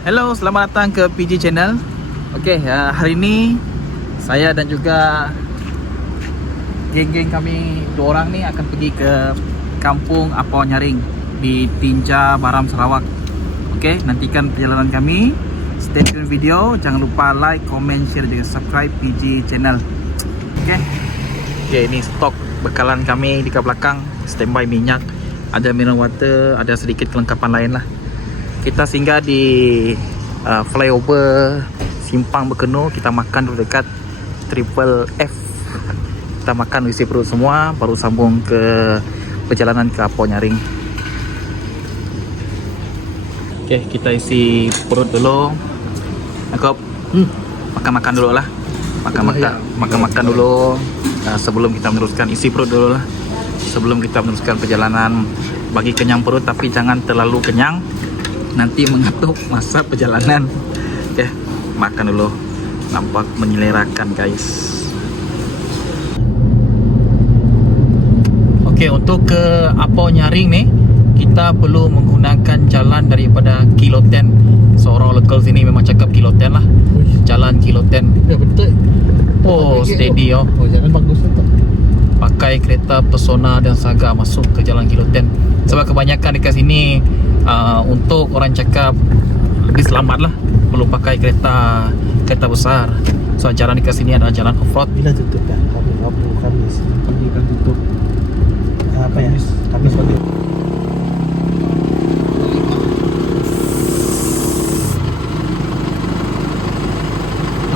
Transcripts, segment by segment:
Hello, selamat datang ke PG Channel. Hari ini saya dan juga geng-geng kami dua orang ni akan pergi ke Kampung Apau Nyaring di Tinja, Baram, Sarawak. Nantikan perjalanan kami. Stay tune video. Jangan lupa like, comment, share dan subscribe PG Channel. Ini stok bekalan kami di belakang. Standby minyak, ada mineral water, ada sedikit kelengkapan lain lah. Kita singgah di flyover Simpang Berkenu. Kita makan dulu dekat Triple F. Kita makan isi perut semua, baru sambung ke perjalanan ke Apau Nyaring. Kita isi perut dulu. Angkop, makan-makan dulu lah. Makan-makan dulu sebelum kita meneruskan. Isi perut dulu lah sebelum kita meneruskan perjalanan. Bagi kenyang perut, tapi jangan terlalu kenyang, nanti mengantuk masa perjalanan. Makan dulu. Nampak menyelerakan, guys. Untuk ke Apau Nyaring ni, kita perlu menggunakan jalan daripada Kilo 10. Seorang lokal sini memang cakap Kilo 10 lah. Jalan Kilo 10. Ya betul. Steady oh. Jalan bagus tu. Pakai kereta Persona dan Saga masuk ke jalan Kilo 10. Sebab kebanyakan dekat sini untuk orang cakap lebih selamat lah, perlu pakai kereta besar. So jalan dekat sini adalah jalan off-road. Bila tutup kan? Khamis. Pagi kan tutup. Apa ya? Khamis pagi.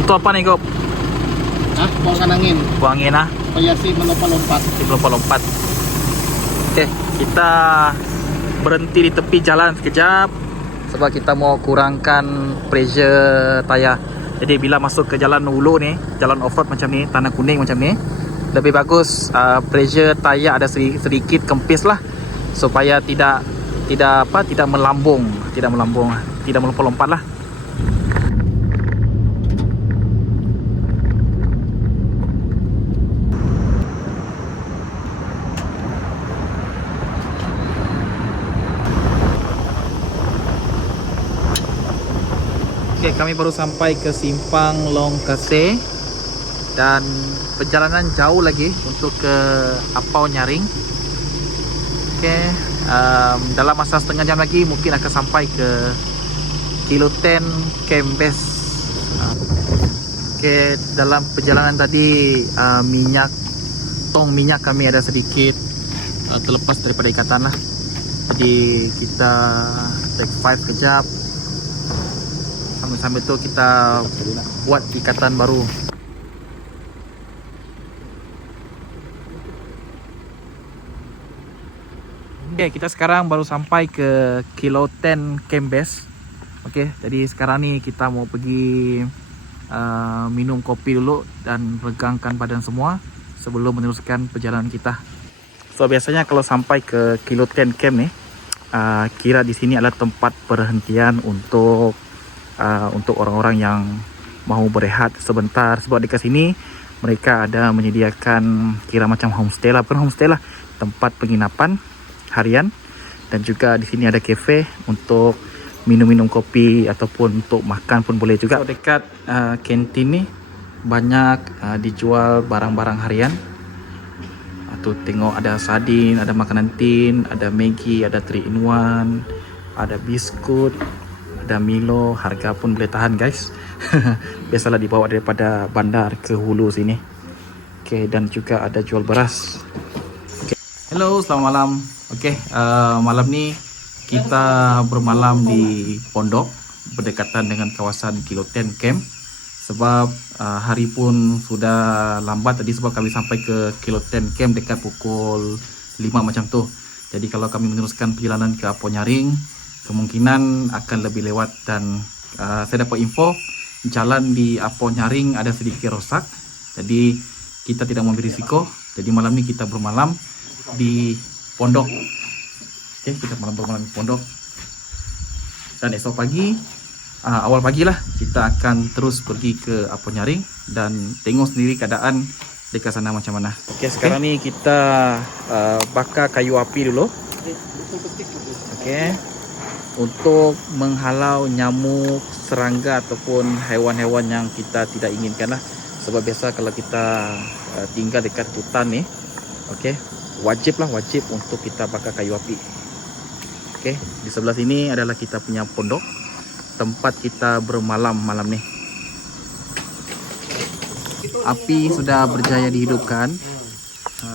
Untuk apa nih, Gop? Buangkan angin. Buang angin lah. Supaya si melompat-lompat. Lompat-lompat. Kita berhenti di tepi jalan sekejap sebab kita mau kurangkan pressure tayar. Jadi bila masuk ke jalan hulu ni, jalan off-road macam ni, tanah kuning macam ni, lebih bagus pressure tayar ada sedikit kempis lah, supaya tidak melambung, tidak melompat-lompat lah. Kami baru sampai ke Simpang Long Kasih dan perjalanan jauh lagi untuk ke Apau Nyaring. Dalam masa setengah jam lagi mungkin akan sampai ke Kilo 10 Camp Base. Dalam perjalanan tadi tong minyak kami ada sedikit terlepas daripada ikatan lah. Jadi kita take 5 kejap. Sambil tu kita buat ikatan baru. Kita sekarang baru sampai ke Kilo 10 Camp Base. Jadi sekarang ni kita mau pergi minum kopi dulu dan regangkan badan semua sebelum meneruskan perjalanan kita. So biasanya kalau sampai ke Kilo 10 Camp ni, kira di sini adalah tempat perhentian untuk orang-orang yang mahu berehat sebentar. Sebab dekat sini mereka ada menyediakan kira macam homestay lah, bukan homestay lah, tempat penginapan harian. Dan juga di sini ada kafe untuk minum-minum kopi ataupun untuk makan pun boleh juga. So, dekat kantin ni banyak dijual barang-barang harian. Tu tengok ada sardin, ada makanan tin, ada Maggi, ada 3-in-1, ada biskut, ada Milo. Harga pun boleh tahan, guys. Biasalah dibawa daripada bandar ke hulu sini. Dan juga ada jual beras. Hello, selamat malam. Malam ni kita bermalam di pondok berdekatan dengan kawasan Kilo 10 Camp. Sebab hari pun sudah lambat tadi, sebab kami sampai ke Kilo 10 Camp dekat pukul 5 macam tu. Jadi kalau kami meneruskan perjalanan ke Apau Nyaring, kemungkinan akan lebih lewat. Dan saya dapat info jalan di Apau Nyaring ada sedikit rosak. Jadi kita tidak mengambil risiko. Jadi malam ni kita bermalam di pondok. Kita bermalam di pondok. Dan esok pagi, awal pagi lah, kita akan terus pergi ke Apau Nyaring dan tengok sendiri keadaan dekat sana macam mana. Sekarang ni kita bakar kayu api dulu. untuk menghalau nyamuk, serangga ataupun haiwan-haiwan yang kita tidak inginkan lah. Sebab biasa kalau kita tinggal dekat hutan ni, okey, wajib untuk kita bakar kayu api. Okey, di sebelah sini adalah kita punya pondok, tempat kita bermalam malam ni. Api sudah berjaya dihidupkan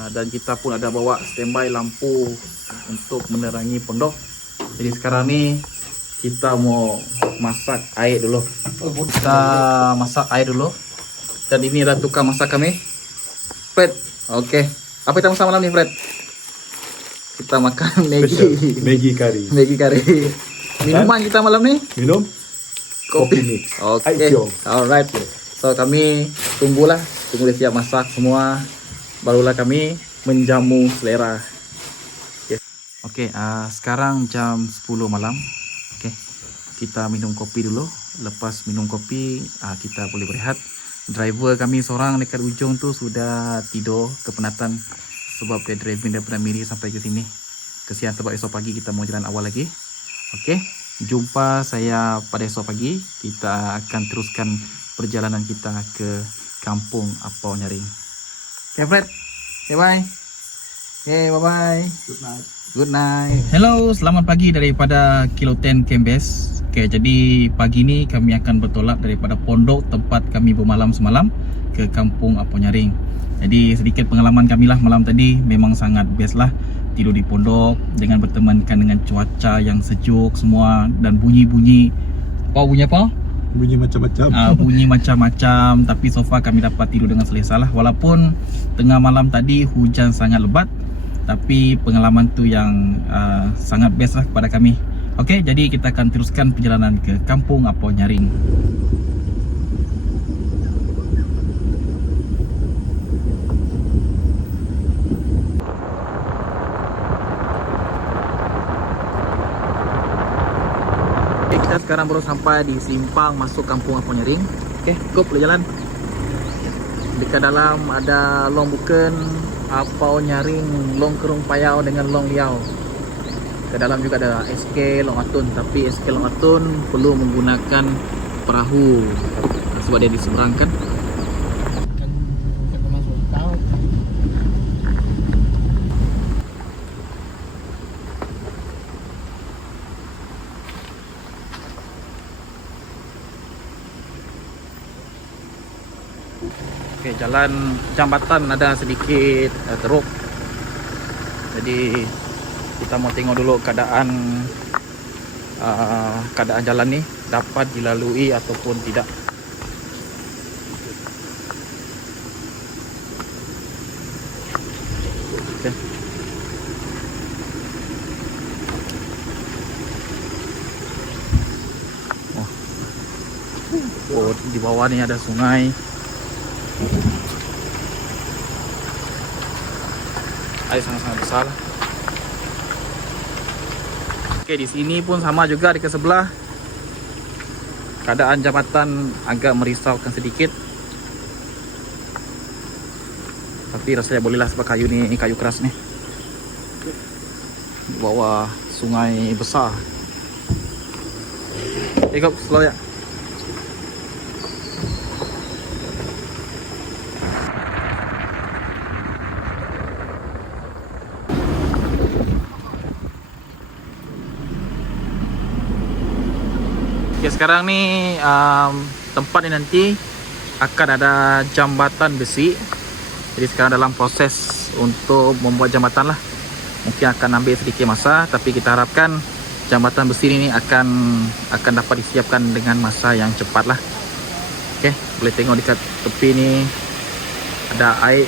dan kita pun ada bawa standby lampu untuk menerangi pondok. Jadi sekarang ni kita mau masak air dulu. Kita masak air dulu. Dan ini adalah tukang masak kami, Fred. Okey. Apa kita masak malam ni, Fred? Kita makan Maggi curry. Maggi curry. Minuman kita malam ni? Minum kopi mix. Okey. Alright. So kami tunggu dia siap masak semua, barulah kami menjamu selera. Okey, sekarang jam 10 malam. Okey. Kita minum kopi dulu. Lepas minum kopi, kita boleh berehat. Driver kami seorang dekat ujung tu sudah tidur kepenatan sebab dia driving daripada Miri sampai ke sini. Kesian sebab esok pagi kita mau jalan awal lagi. Okey, jumpa saya pada esok pagi. Kita akan teruskan perjalanan kita ke Kampung Apau Nyaring. Okay, Fred. Okay, bye. Okay, bye-bye. Good night. Good night. Hello, selamat pagi daripada Kiloten Kembes. Okay, jadi pagi ni kami akan bertolak daripada pondok tempat kami bermalam semalam ke Kampung Apau Nyaring. Jadi sedikit pengalaman kami lah malam tadi, memang sangat best lah tidur di pondok dengan bertemankan dengan cuaca yang sejuk semua dan bunyi-bunyi. Bunyi apa? Bunyi macam-macam. Bunyi macam-macam, tapi so far kami dapat tidur dengan selesa lah. Walaupun tengah malam tadi hujan sangat lebat, tapi pengalaman tu yang sangat best lah kepada kami. Okey, jadi kita akan teruskan perjalanan ke Kampung Apau Nyaring. Okay, kita sekarang baru sampai di simpang masuk Kampung Apau Nyaring. Okey, go boleh jalan. Dekat dalam ada long bukan Apau Nyaring, long Kerung Payau dengan long Liau. Ke dalam juga ada SK Long Atun, tapi SK Long Atun perlu menggunakan perahu sebab dia diseberangkan. Okey, jalan jambatan ada sedikit teruk. Jadi kita mau tengok dulu keadaan jalan ni dapat dilalui ataupun tidak. Okay. Oh, di bawah ni ada sungai. Air sangat-sangat besar. Okey, di sini pun sama juga di sebelah. Keadaan jambatan agak merisaukan sedikit. Tapi rasanya bolehlah sebab kayu ni kayu keras ni. Di bawah sungai besar. Ikut slow ya. Okay, sekarang ni tempat ni nanti akan ada jambatan besi. Jadi sekarang dalam proses untuk membuat jambatan lah. Mungkin akan ambil sedikit masa, tapi kita harapkan jambatan besi ini akan dapat disiapkan dengan masa yang cepat lah. Okay, boleh tengok dekat tepi ni ada air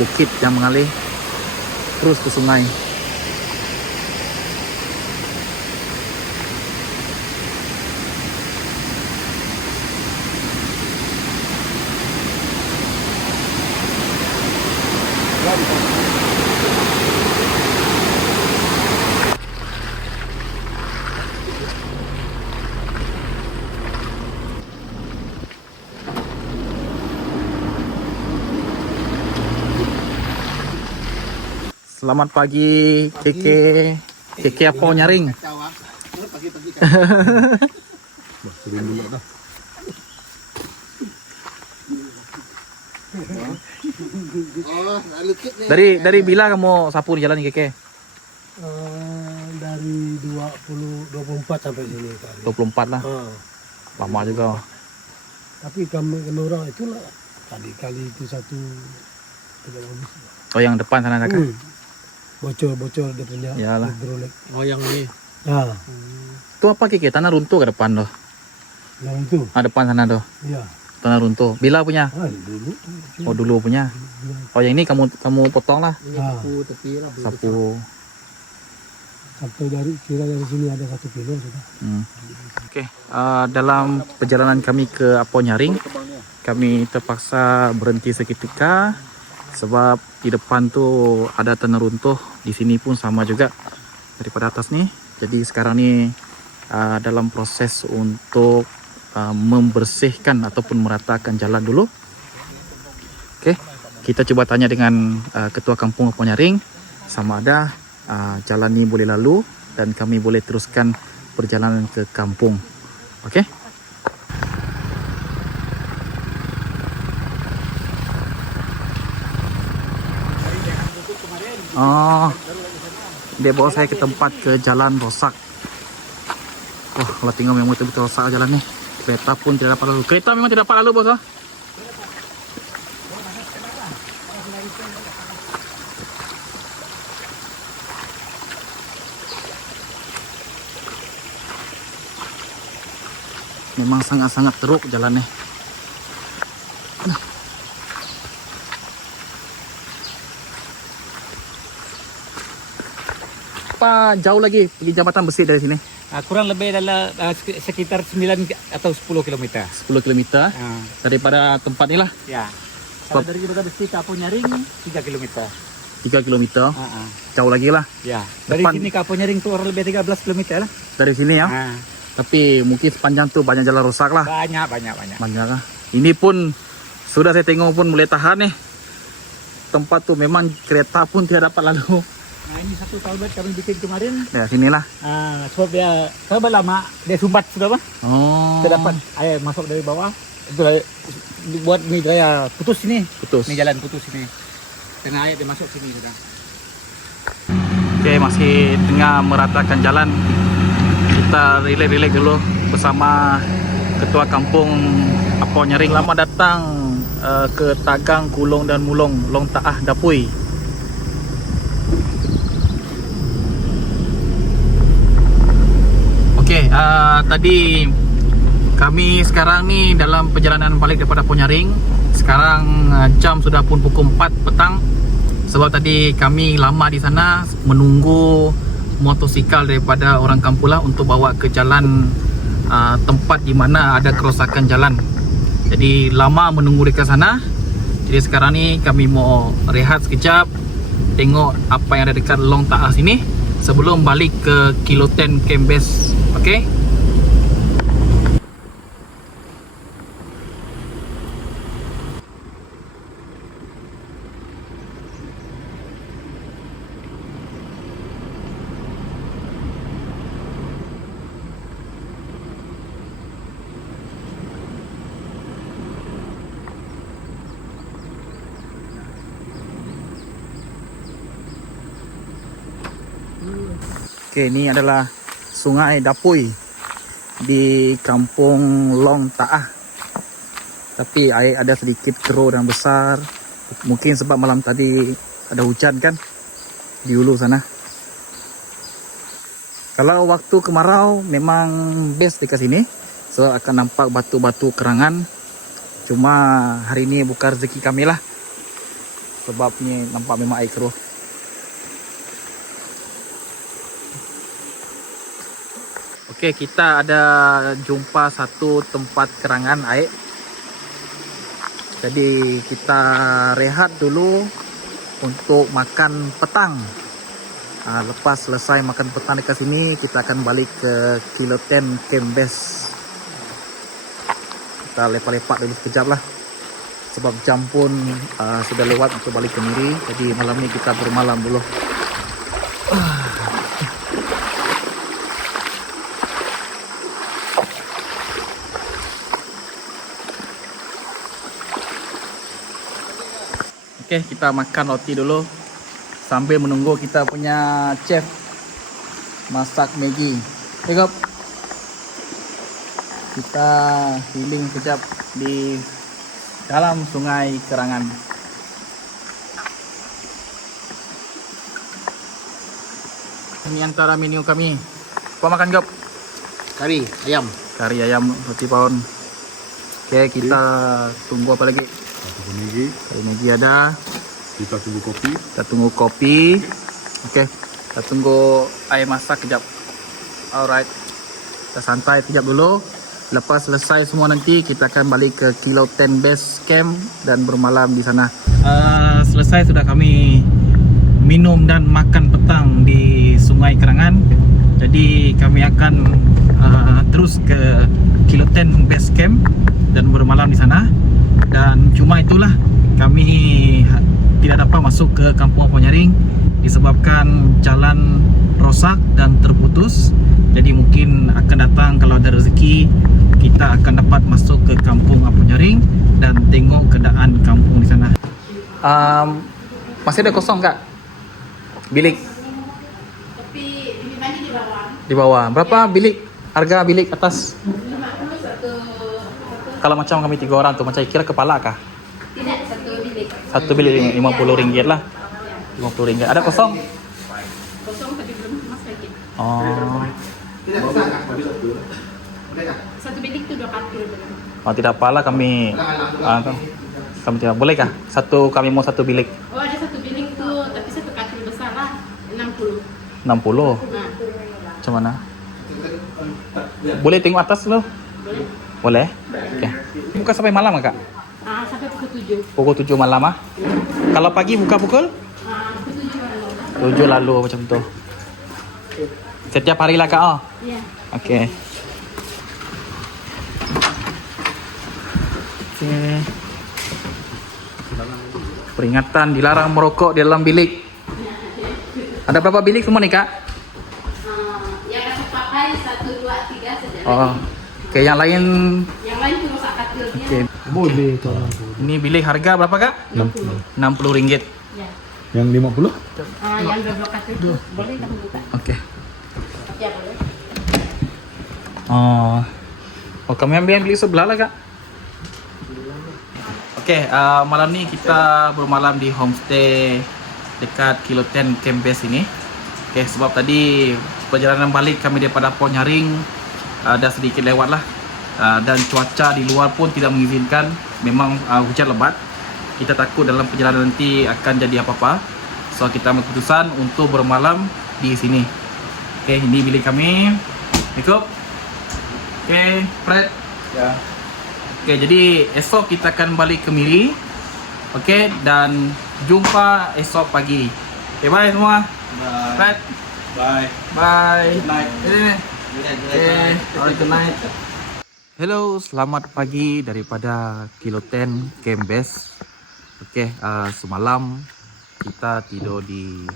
bukit yang mengalir terus ke sungai. Selamat pagi KK Apau Nyaring. Pagi-pagi kan. Turun dulu dah. Dari bila kamu sapu di jalan ni Keke? Dari 24 sampai sini kali. 24 lah. Lama juga. Tapi kami orang itulah kali itu satu tidak bagus. Oh yang depan sana kan? Bocor dia punya Yalah. hidrolik. Oh yang ini. Nah, Itu apa Keke? Tanah runtuh ke depan tuh? yang itu. Depan sana tuh. Ya. Tanah runtuh. Bila punya? Dulu. Oh dulu punya. Oh yang ini kamu potong lah. Ini sapu tepi lah. Sapu. Sampai kira dari sini ada 1 kilo sudah. Oke, dalam perjalanan kami ke Aponyaring, kami terpaksa berhenti seketika sebab di depan tuh ada tanah runtuh. Di sini pun sama juga daripada atas nih. Jadi sekarang nih dalam proses untuk membersihkan ataupun meratakan jalan dulu. Oke, kita coba tanya dengan Ketua Kampung Aponyaring sama ada jalan ini boleh lalu dan kami boleh teruskan perjalanan ke kampung. Oke. Oh, dia bawa saya ke tempat ke jalan rosak. Oh, kalau tengok memang betul-betul rosak jalan nih. Kereta pun tidak dapat lalu. Kereta memang tidak dapat lalu, bos. Memang sangat-sangat teruk jalannya. Apa jauh lagi pergi jambatan besi dari sini? Kurang lebih adalah sekitar 9 atau 10 km. 10 km daripada tempat ni lah. Ya. Kalau dari Jembatan Besi ke Aponyaring 3 km. 3 km. Jauh lagi lah. Ya. Dari Depan. sini ke Aponyaring tu kurang lebih 13 km lah. Dari sini ya. Tapi mungkin sepanjang tu banyak jalan rosak lah. Banyak. Banyak lah. Ini pun sudah saya tengok pun boleh tahan nih. Tempat tu memang kereta pun tidak dapat lalu. Nah ini satu talbat kami bikin kemarin. Ya sinilah. Sebab dia kalau lama dia sumbat sudah bang. Oh. Kita dapat air masuk dari bawah. Itu buat ni raya putus sini. Putus. Ni jalan putus sini. Kena air dia masuk sini sudah. Oke, masih tengah meratakan jalan. Kita relax dulu bersama Ketua Kampung Aponyaring. Selamat datang ke Tagang, Kulong dan Mulong, Long Taah Dapui. Oke, tadi kami sekarang ni dalam perjalanan balik daripada Aponyaring. Sekarang jam sudah pun pukul 4 petang. Sebab tadi kami lama di sana menunggu motosikal daripada orang kampung lah untuk bawa ke jalan tempat di mana ada kerosakan jalan. Jadi lama menunggu dekat sana. Jadi sekarang ni kami mau rehat sekejap, tengok apa yang ada dekat Long Taah sini sebelum balik ke Kilo 10 Kembes. Okey. Okey, ini adalah Sungai Dapui di Kampung Long Taah. Tapi air ada sedikit keruh dan besar. Mungkin sebab malam tadi ada hujan kan di hulu sana. Kalau waktu kemarau memang best dekat sini. So akan nampak batu-batu kerangan. Cuma hari ini bukan rezeki kami lah. Sebab ni nampak memang air keruh. Okey, kita ada jumpa satu tempat kerangan air. Jadi kita rehat dulu untuk makan petang. Lepas selesai makan petang dekat sini, kita akan balik ke Kilo 10 Kembes. Kita lepak-lepak dulu sekejap lah. Sebab jam pun sudah lewat untuk balik ke Miri. Jadi malam ni kita bermalam dulu. Oke, kita makan roti dulu sambil menunggu kita punya chef masak Maggi. Tengok. Kita healing kejap di dalam Sungai Kerangan. Ini antara menu kami. Apa makan, Gop? Kari ayam. Kari ayam roti pound. Oke, kita tunggu apa lagi? Satu Maggi, Kari Maggi ada. kita tunggu kopi. Kita tunggu kopi. Oke, kita tunggu air masak kejap. Alright. Kita santai kejap dulu. Lepas selesai semua nanti kita akan balik ke Kilo 10 Base Camp dan bermalam di sana. Selesai sudah kami minum dan makan petang di Sungai Kerangan. Jadi kami akan terus ke Kilo 10 Base Camp dan bermalam di sana. Dan cuma itulah kami tidak dapat masuk ke Kampung Aponyaring disebabkan jalan rosak dan terputus. Jadi mungkin akan datang kalau ada rezeki kita akan dapat masuk ke Kampung Aponyaring dan tengok keadaan kampung di sana. Masih ada kosong kak? Bilik? Tapi bilik mandi di bawah. Di bawah. Berapa bilik? Harga bilik atas? 50 satu. Kalau macam kami 3 orang tu macam kira kepala kah? Tidak, satu bilik. Satu bilik RM50 lah. RM50. Ada kosong? Kosong tapi belum mas lagi. Oh. Satu bilik tu 2 katil. Oh, tidak apalah kami kami tidak boleh kah? Kami mau satu bilik. Oh, ada satu bilik tu tapi satu katil besar lah. 60. 60. Nah, Macam mana? Boleh tengok atas lo? boleh. Boleh? Okey. Buka sampai malam kak? Sampai pukul 7. Pukul 7 malam ah. Kalau pagi buka pukul Pukul 7 malam. 7 lalu macam tu. Setiap hari lah kak oh. Ya. Okey. Okey. Peringatan dilarang merokok di dalam bilik. Ada berapa bilik semua nih kak? Yang aku pakai 1, 2, 3 saja. Oh. Okey, yang lain. Yang lain tu rosak katilnya. Okey. Boleh tu. Ini bilik harga berapa kak? 60. RM60. Ya. Yang 50? Yang 12 katil tu boleh kamu buka. Okey. Ya, boleh. Oh, kami ambil bilik sebelah lah kak. Okey, malam ni kita bermalam di homestay dekat Kilo 10 Camp Base ini. Okey, sebab tadi perjalanan balik kami daripada Aponyaring dah sedikit lewat lah. Dan cuaca di luar pun tidak mengizinkan. Memang hujan lebat. Kita takut dalam perjalanan nanti akan jadi apa-apa. So kita ambil keputusan untuk bermalam di sini. Okey, ini bilik kami. Cukup. Okey, Fred. Ya. Okey, jadi esok kita akan balik ke Miri. Okey, dan jumpa esok pagi. Okey, bye semua. Bye. Fred. Bye. Bye. Good night. Okay, alright, good night. Hello, selamat pagi daripada Kilo 10 Camp Base. Okey, semalam kita tidur di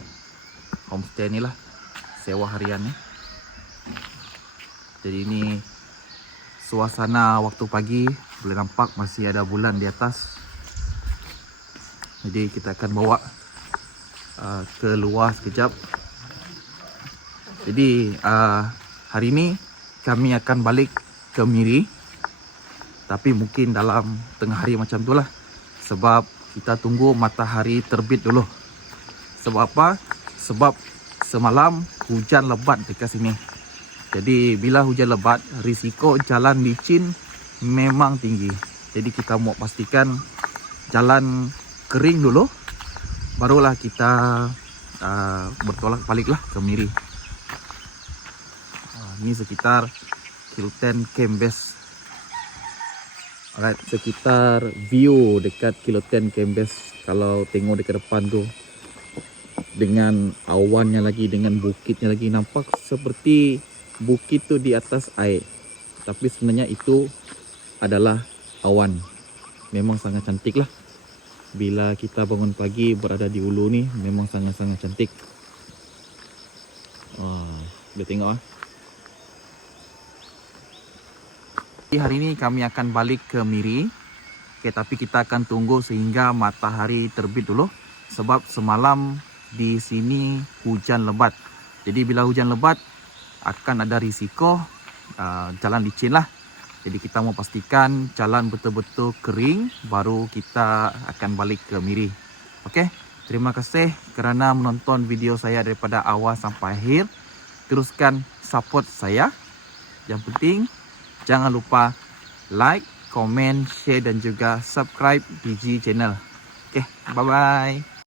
homestay ni lah, sewa harian ni. Jadi ini suasana waktu pagi, boleh nampak masih ada bulan di atas. Jadi kita akan bawa ke luar sekejap. Jadi hari ini kami akan balik ke Miri. Tapi mungkin dalam tengah hari macam tu lah. Sebab kita tunggu matahari terbit dulu. Sebab apa? Sebab semalam hujan lebat dekat sini. Jadi bila hujan lebat, risiko jalan licin memang tinggi. Jadi kita mau pastikan jalan kering dulu, barulah kita bertolak baliklah ke Miri. Ini sekitar Kilo 10 Camp Base. Alright, sekitar view dekat Kilo 10 Camp Base. Kalau tengok dekat depan tu, dengan awannya lagi, dengan bukitnya lagi, nampak seperti bukit tu di atas air. Tapi sebenarnya itu adalah awan. Memang sangat cantik lah. Bila kita bangun pagi berada di ulu ni, memang sangat-sangat cantik. Boleh tengok lah. Hari ini kami akan balik ke Miri. Oke, tapi kita akan tunggu sehingga matahari terbit dulu. Sebab semalam di sini hujan lebat. Jadi bila hujan lebat akan ada risiko jalan licin lah. Jadi kita mau pastikan jalan betul-betul kering, baru kita akan balik ke Miri. Oke, terima kasih kerana menonton video saya daripada awal sampai akhir. Teruskan support saya. Yang penting jangan lupa like, komen, share dan juga subscribe DG Channel. Oke, bye-bye.